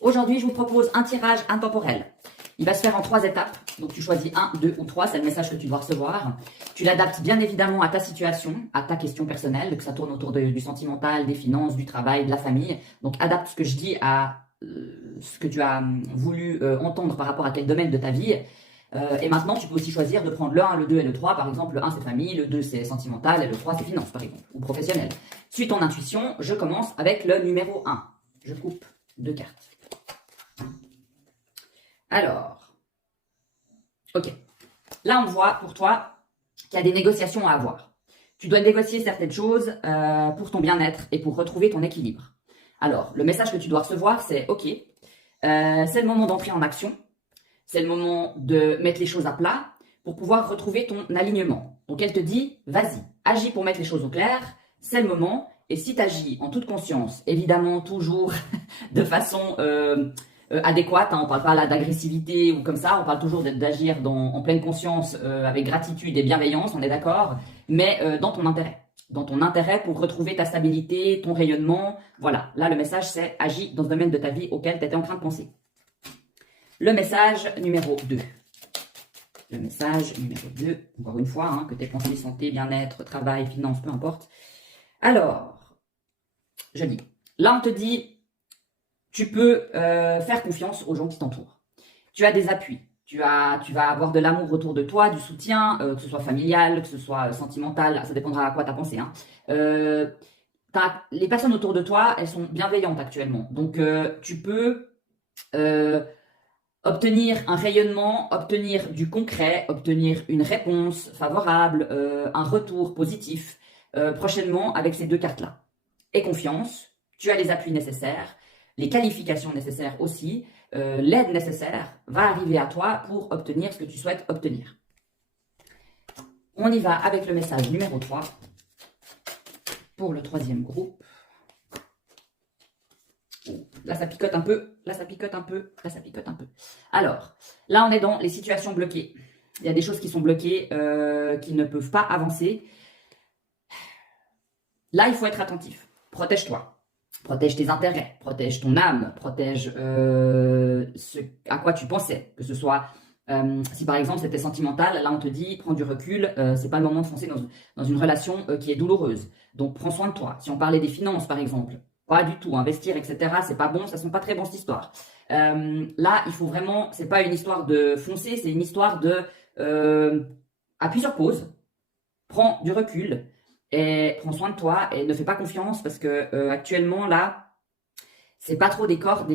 Aujourd'hui, je vous propose un tirage intemporel. Il va se faire en 3 étapes. Donc, tu choisis 1, 2 ou 3. C'est le message que tu dois recevoir. Tu l'adaptes bien évidemment à ta situation, à ta question personnelle, que ça tourne autour du sentimental, des finances, du travail, de la famille. Donc, adapte ce que je dis à ce que tu as voulu entendre par rapport à quel domaine de ta vie. Et maintenant, tu peux aussi choisir de prendre le 1, le 2 et le 3. Par exemple, le 1, c'est famille, le 2, c'est sentimental, et le 3, c'est finance, par exemple, ou professionnel. Suis ton intuition. Je commence avec le numéro 1. Je coupe 2 cartes. Alors, ok. Là, on voit pour toi qu'il y a des négociations à avoir. Tu dois négocier certaines choses pour ton bien-être et pour retrouver ton équilibre. Alors, le message que tu dois recevoir, c'est ok, c'est le moment d'entrer en action. C'est le moment de mettre les choses à plat pour pouvoir retrouver ton alignement. Donc, elle te dit, vas-y, agis pour mettre les choses au clair. C'est le moment. Et si tu agis en toute conscience, évidemment, toujours de façon adéquate, hein, on ne parle pas là d'agressivité ou comme ça, on parle toujours d'agir en pleine conscience, avec gratitude et bienveillance, on est d'accord, mais dans ton intérêt. Dans ton intérêt pour retrouver ta stabilité, ton rayonnement. Voilà, là le message c'est agis dans ce domaine de ta vie auquel tu étais en train de penser. Le message numéro 2. Le message numéro 2, encore une fois, hein, que tes pensées, santé, bien-être, travail, finances, peu importe. Alors, je dis, là on te dit, tu peux faire confiance aux gens qui t'entourent. Tu as des appuis. Tu vas avoir de l'amour autour de toi, du soutien, que ce soit familial, que ce soit sentimental, ça dépendra à quoi tu as pensé. Hein. Les personnes autour de toi, elles sont bienveillantes actuellement. Donc, tu peux obtenir un rayonnement, obtenir du concret, obtenir une réponse favorable, un retour positif prochainement avec ces 2 cartes-là. Aie confiance, tu as les appuis nécessaires, les qualifications nécessaires aussi, l'aide nécessaire va arriver à toi pour obtenir ce que tu souhaites obtenir. On y va avec le message numéro 3 pour le 3e groupe. Là, ça picote un peu, là, ça picote un peu, là, ça picote un peu. Alors, là, on est dans les situations bloquées. Il y a des choses qui sont bloquées, qui ne peuvent pas avancer. Là, il faut être attentif. Protège-toi. Protège tes intérêts, protège ton âme, protège ce à quoi tu pensais. Que ce soit, si par exemple c'était sentimental, là on te dit, prends du recul, c'est pas le moment de foncer dans une relation qui est douloureuse. Donc prends soin de toi. Si on parlait des finances par exemple, pas du tout, investir, etc., c'est pas bon, ça sent pas très bon cette histoire. Là, il faut vraiment, c'est pas une histoire de foncer, c'est une histoire de appuie sur pause, prends du recul, et prends soin de toi et ne fais pas confiance parce que actuellement là, c'est pas trop des cartes